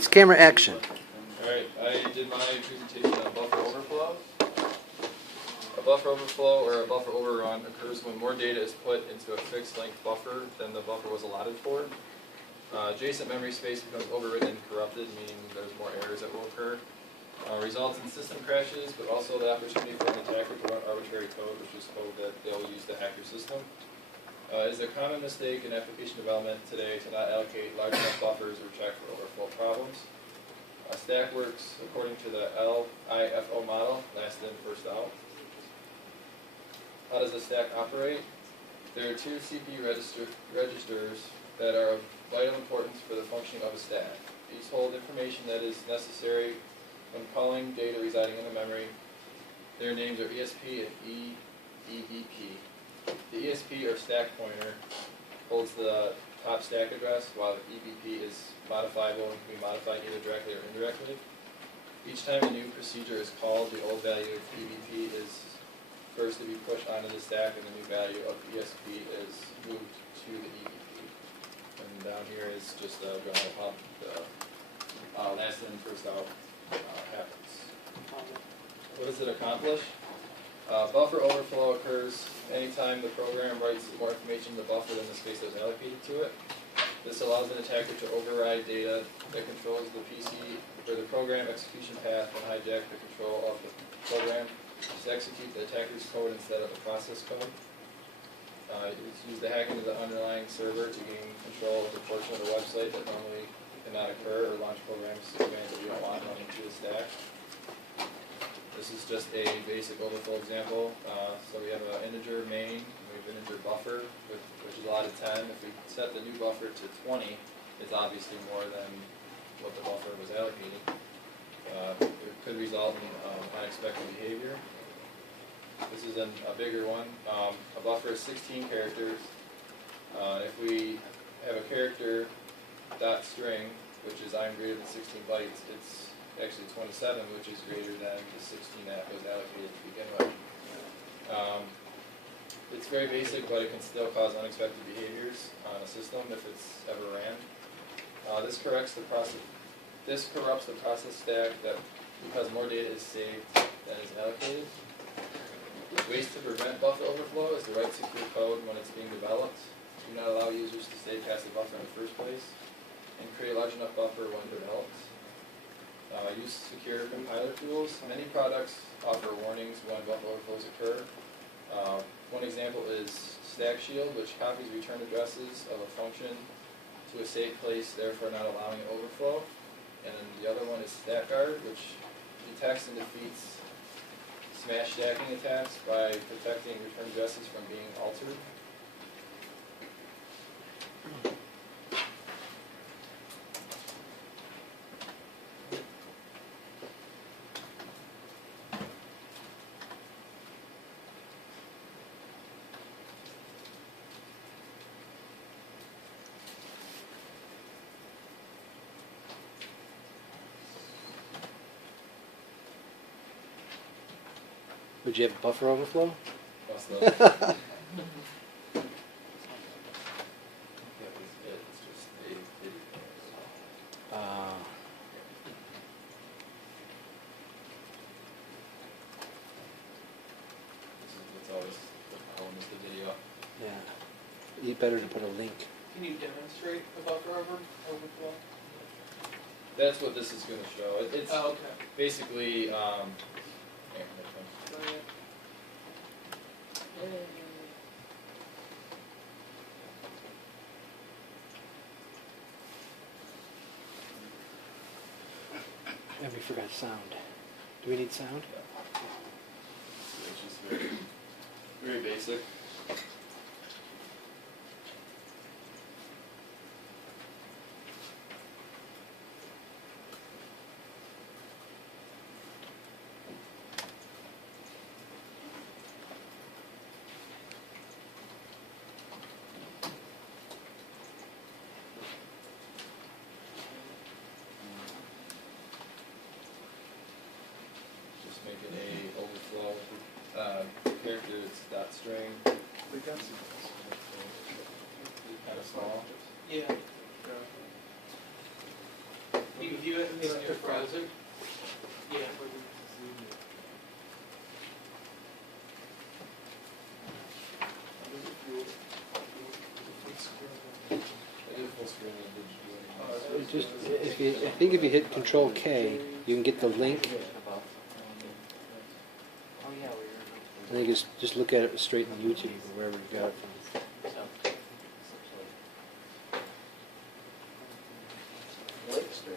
It's camera action. Alright, I did my presentation on buffer overflow. A buffer overflow or a buffer overrun occurs when more data is put into a fixed length buffer than the buffer was allotted for. Adjacent memory space becomes overwritten and corrupted, meaning there's more errors that will occur. Results in system crashes, but also the opportunity for an attacker to run arbitrary code, which is code that they'll use to hack your system. It is a common mistake in application development today to not allocate large enough buffers or check for overflow problems. Stack works according to the LIFO model, last in, first out. How does a stack operate? There are two CPU registers that are of vital importance for the functioning of a stack. These hold information that is necessary when calling data residing in the memory. Their names are ESP and EBP. The ESP, or stack pointer, holds the top stack address, while the EBP is modifiable and can be modified either directly or indirectly. Each time a new procedure is called, the old value of EBP is first to be pushed onto the stack, and the new value of ESP is moved to the EBP. And down here is just a general how the last in, first out happens. What does it accomplish? Buffer overflow occurs anytime the program writes more information in the buffer than the space that is allocated to it. This allows an attacker to override data that controls the PC or the program execution path and hijack the control of the program to execute the attacker's code instead of the process code. It's used to hack into the underlying server to gain control of the portion of the website that normally cannot occur, or launch programs that you don't want running through the stack. This is just a basic overflow example. So we have an integer main, and we have an integer buffer, which is allotted 10. If we set the new buffer to 20, it's obviously more than what the buffer was allocated. It could result in unexpected behavior. This is a bigger one. A buffer is 16 characters. If we have a character dot string, which is I'm greater than 16 bytes, it's actually 27, which is greater than the 16 that was allocated to begin with. It's very basic, but it can still cause unexpected behaviors on a system if it's ever ran. This corrupts the process stack that because more data is saved than is allocated. Ways to prevent buffer overflow is to write secure code when it's being developed. Do not allow users to stay past the buffer in the first place, and create a large enough buffer when developed. Use secure compiler tools. Many products offer warnings when buffer overflows occur. One example is Stack Shield, which copies return addresses of a function to a safe place, therefore not allowing an overflow. And then the other one is StackGuard, which detects and defeats smash stacking attacks by protecting return addresses from being altered. Would you have a buffer overflow? Yeah. You better to put a link. Can you demonstrate a buffer overflow? That's what this is going to show. It's basically And we forgot sound. Do we need sound? it's just very, very basic. Making a overflow character, it's dot string. Kind of small. Yeah. You view it in your browser? Yeah. I did full screen and did you do any? It just, I think if you hit Control K, you can get the link, and then you just look at it straight in YouTube or wherever you got it from. Lake Street.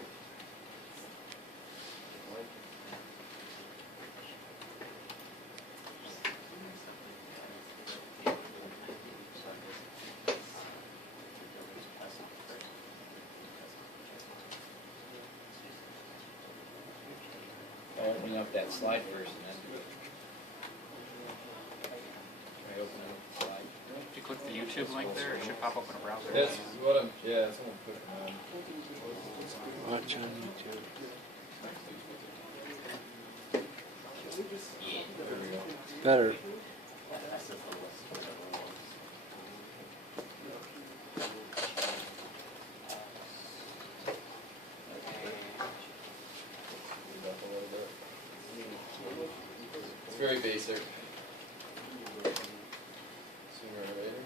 I'll open up that slide first and then do it. Can I open up the slide? If you click the YouTube link there, it should pop up in a browser. That's what I'm, yeah, that's what I'm clicking on. Watch on YouTube. There we go. Better. It's very basic. Sooner or later.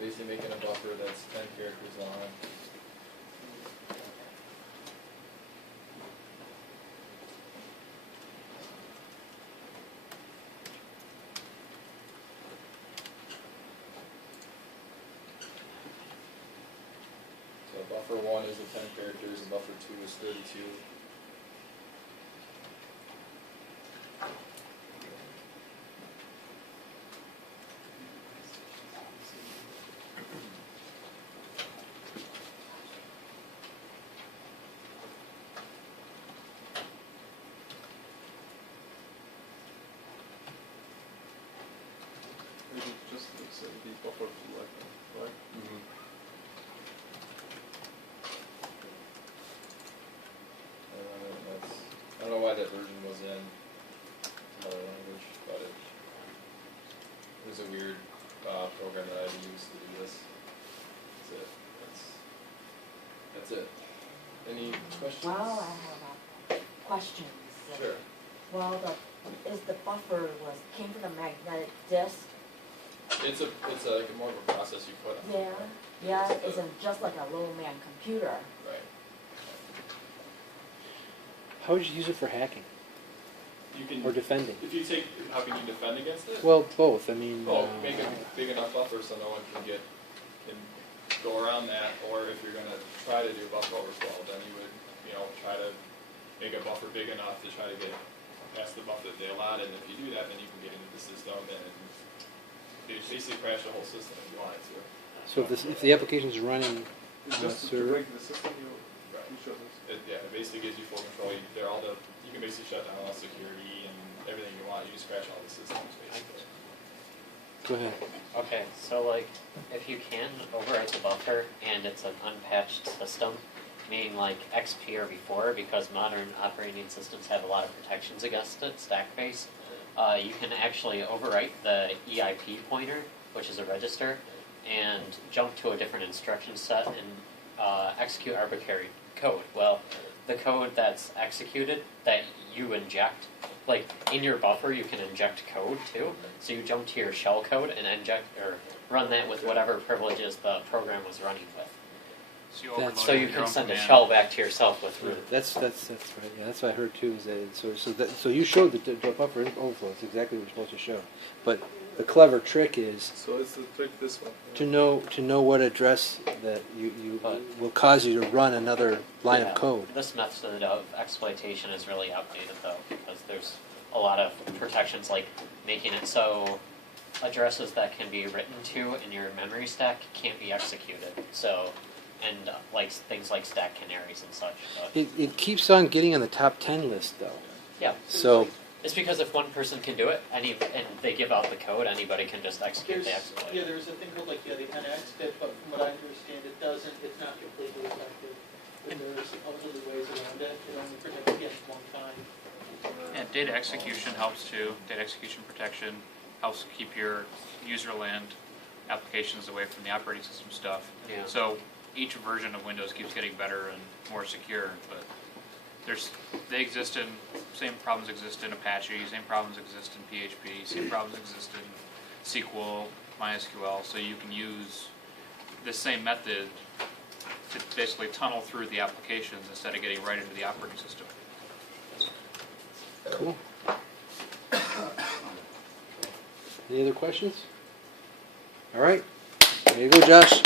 Basically making a buffer that's 10 characters long. So buffer 1 is the 10 characters and buffer 2 is 32. Just say the buffer like that, right? I don't know why that version was in another language, but it was a weird program that I used to do this. That's it. That's it. Any questions? Well, I have questions. Sure. Well, is the buffer came from the magnetic disc? It's like more of a process you put on. Yeah, it isn't just like a little man computer. Right. How would you use it for hacking You can. or defending? If you take, how can you defend against it? Well, both. I mean, Well, make a big enough buffer so no one can go around that, or if you're gonna try to do buffer overflow, then you would, try to make a buffer big enough to try to get past the buffer that they allotted, and if you do that, then you can get into the system and basically crash the whole system if you wanted to. so if the application's running It's on a just to server, break the system you show this. It basically gives you full control. You can basically shut down all security and everything you want. You just crash all the systems basically. go ahead. Okay, so like, if you can overwrite the buffer and it's an unpatched system, meaning like XP or before, because modern operating systems have a lot of protections against it, stack-based, you can actually overwrite the EIP pointer, which is a register, and jump to a different instruction set and execute arbitrary code. Well, the code that's executed that you inject, like in your buffer you can inject code too, so you jump to your shell code and inject or run that with whatever privileges the program was running with. So you, That's- overload So it you with your can own send a command. shell back to yourself with root. That's right. Yeah, that's what I heard too. Is that, so you showed the buffer overflow. It's exactly what you're supposed to show. But the clever trick is So it's the trick this one. to know what address that you But- will cause you to run another line Yeah, of code. This method of exploitation is really outdated though, because there's a lot of protections like making it so addresses that can be written to in your memory stack can't be executed. So and like things like stack canaries and such. But, It keeps on getting on the top 10 list though. yeah, So it's because if one person can do it, and they give out the code, anybody can just execute the exploit. Yeah, there's a thing called like, the NX bit, but from what I understand, it's not completely effective. But there's other ways around it, it only protects against one time. And data execution helps too. Data execution protection helps keep your user land applications away from the operating system stuff. Yeah. So each version of Windows keeps getting better and more secure, but they exist in, same problems exist in Apache, same problems exist in PHP, same problems exist in SQL, MySQL, so you can use this same method to basically tunnel through the applications instead of getting right into the operating system. cool. Any other questions? All right. There you go, Josh.